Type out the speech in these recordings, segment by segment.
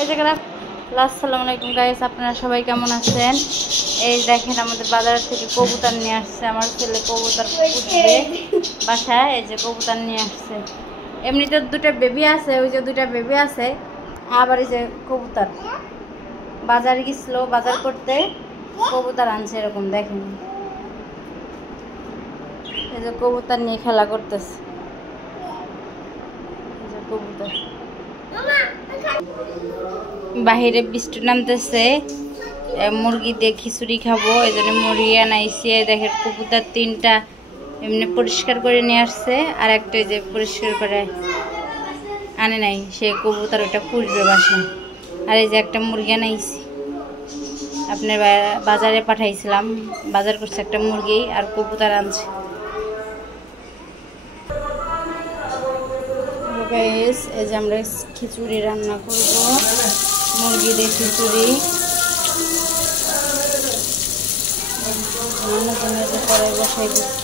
এই যে আসসালামু আলাইকুম গাইস, আপনারা সবাই কেমন আছেন? এই দেখেন আমাদের বাজার থেকে কবুতর নিয়ে আসছে আমার ছেলে। কবুতর পুষবে বাসায়। এই যে কবুতর নিয়ে আসছে। এমনিতে দুটো বেবি আছে, ওই যে দুটা বেবি আছে। আবার এই যে কবুতর বাজারে গেছিল, বাজার করতে কবুতর আনছে। এরকম দেখেন, এই যে কবুতর নিয়ে খেলা করতেছে। এই যে কবুতর বাহিরে বৃষ্টি নামতেছে, মুরগি দিয়ে খিচুড়ি খাবো, এই জন্য মুরগি আনাইছি। দেখেন কবুতর তিনটা এমনি পরিষ্কার করে নিয়ে আসছে, আর একটা যে পরিষ্কার করে আনে নাই, সে কবুতর ওটা পুষবে বাসায়। আর এই যে একটা মুরগি আনাইছি, আপনার বাজারে পাঠাইছিলাম, বাজার করছে একটা মুরগি আর কবুতর আনছে। এই যে আমরা খিচুড়ি রান্না করব, মুরগি দিয়ে খিচুড়ি। রান্নার জন্য যে কড়াই বসাই দিচ্ছি।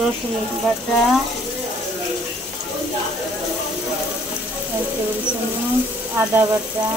রসুন বাটা, 1 টেবিল চামচ আদা বাটা,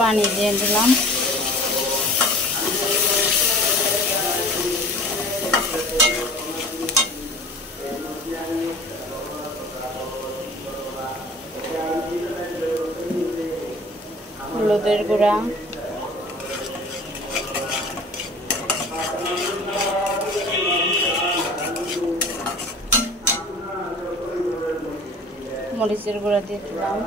পানি দিয়ে দিলাম। হলুদের গুঁড়া, মরিচের গুঁড়া দিয়ে দিলাম।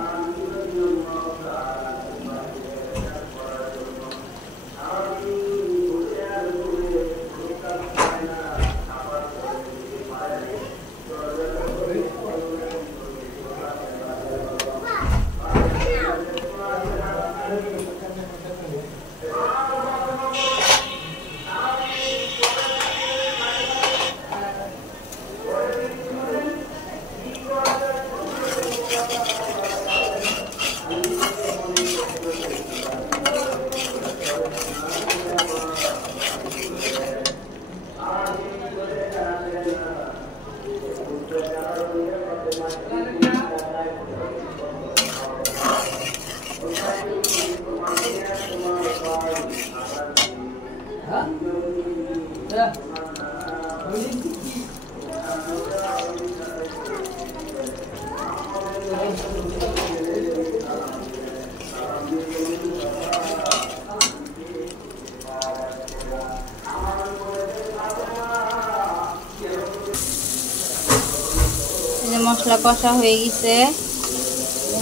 মশলা কষা হয়ে গেছে,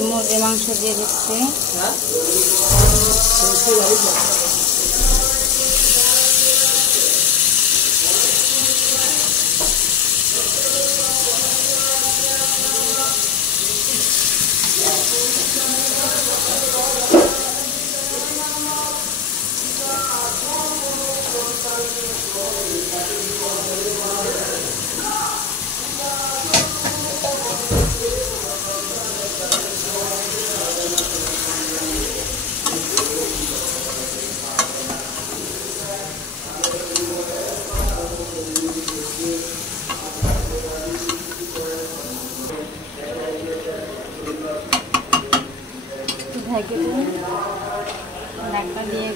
মুরগির মাংস দিয়ে দিচ্ছি। থাকে ঢাকনা দিয়ে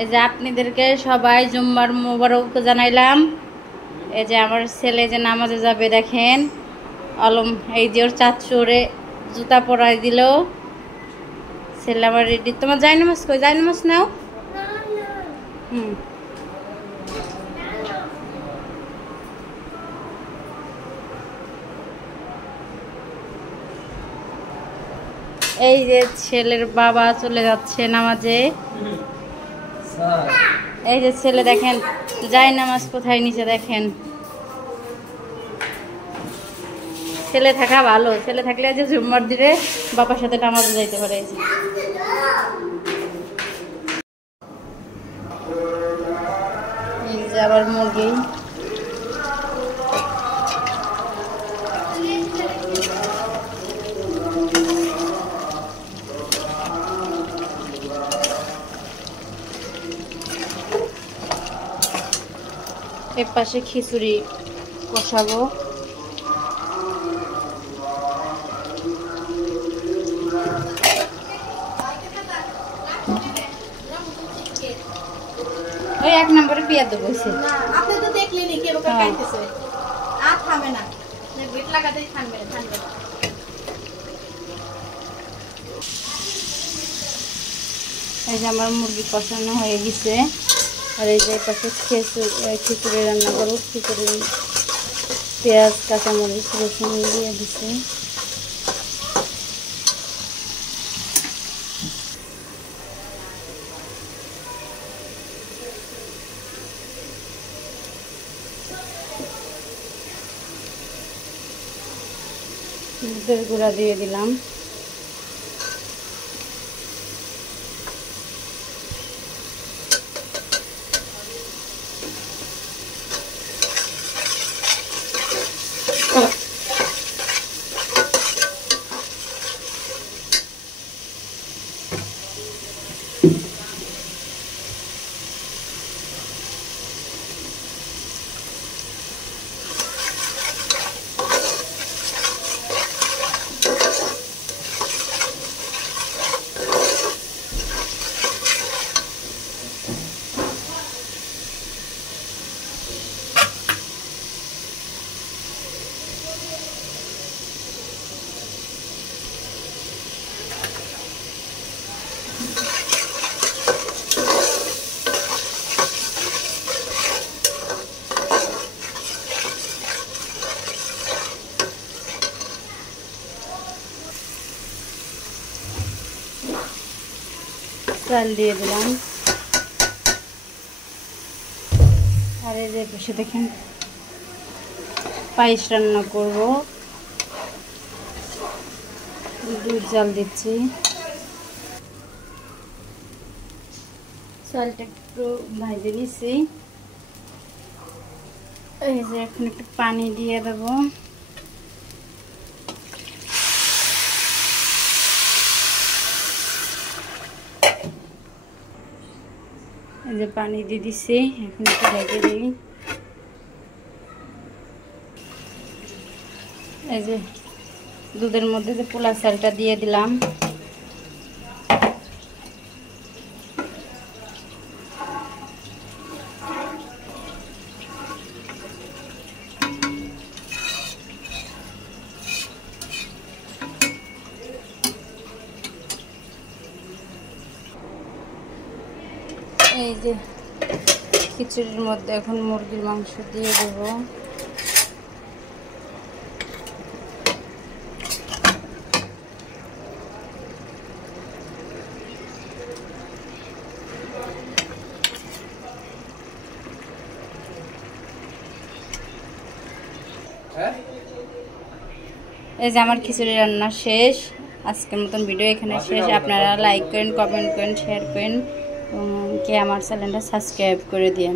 এই যে আপনাদেরকে সবাই জুম্মার মোবারক জানাইলাম। এই যে আমার ছেলে যে নামাজে যাবে দেখেন আলম, এই যে ওর চাচুরে জুতা পরাই দিল। ছেলে আমার রেডি। তোমার যাই নামাজ কই? যাই নামাজ নাও। এই যে ছেলের বাবা চলে যাচ্ছে নামাজে। এই যে ছেলে দেখেন যাই নামাজ কোথায় নিচে দেখেন। ছেলে থাকা ভালো, ছেলে থাকলে যে জুম্মার দিনে বাবার সাথে নামাজে যাইতে পারে। এই যে আবার মুরগি। এর পাশে খিচুড়ি কষাবো। ওই এক নম্বরে পেঁয়াজ দেবো। আপনি তো দেখলেনই কিরকম খাইতেছে। আর খাবে না, বিট লাগাতেই খাবে। এই যে আমার মুরগি কষানো হয়ে গেছে। আর এই যে পাশে খিচুড়ি রান্না করবো। খিচুড়ি পেঁয়াজ কাঁচামরিচ রসুন দিয়ে দিচ্ছে। দুধের গুঁড়া দিয়ে দিলাম। চাল দিয়ে দিলাম। আর এই যে বসে দেখেন পায়েস রান্না করব। দুধ জাল দিচ্ছি। চালটা একটু ভাজে নিচ্ছি। এই যে এখন একটু পানি দিয়ে দেবো। এই যে পানি দিয়ে দিচ্ছি, এখন একটু ঢেকে দিই। এই যে দুধের মধ্যে যে পোলা চালটা দিয়ে দিলাম। এই যে খিচুড়ির মধ্যে এখন মুরগির মাংস দিয়ে দেব। এই যে আমার খিচুড়ি রান্না শেষ। আজকের মতন ভিডিও এখানে শেষ। আপনারা লাইক করেন, কমেন্ট করেন, শেয়ার করেন এবং আমার চ্যানেলটা সাবস্ক্রাইব করে দিন।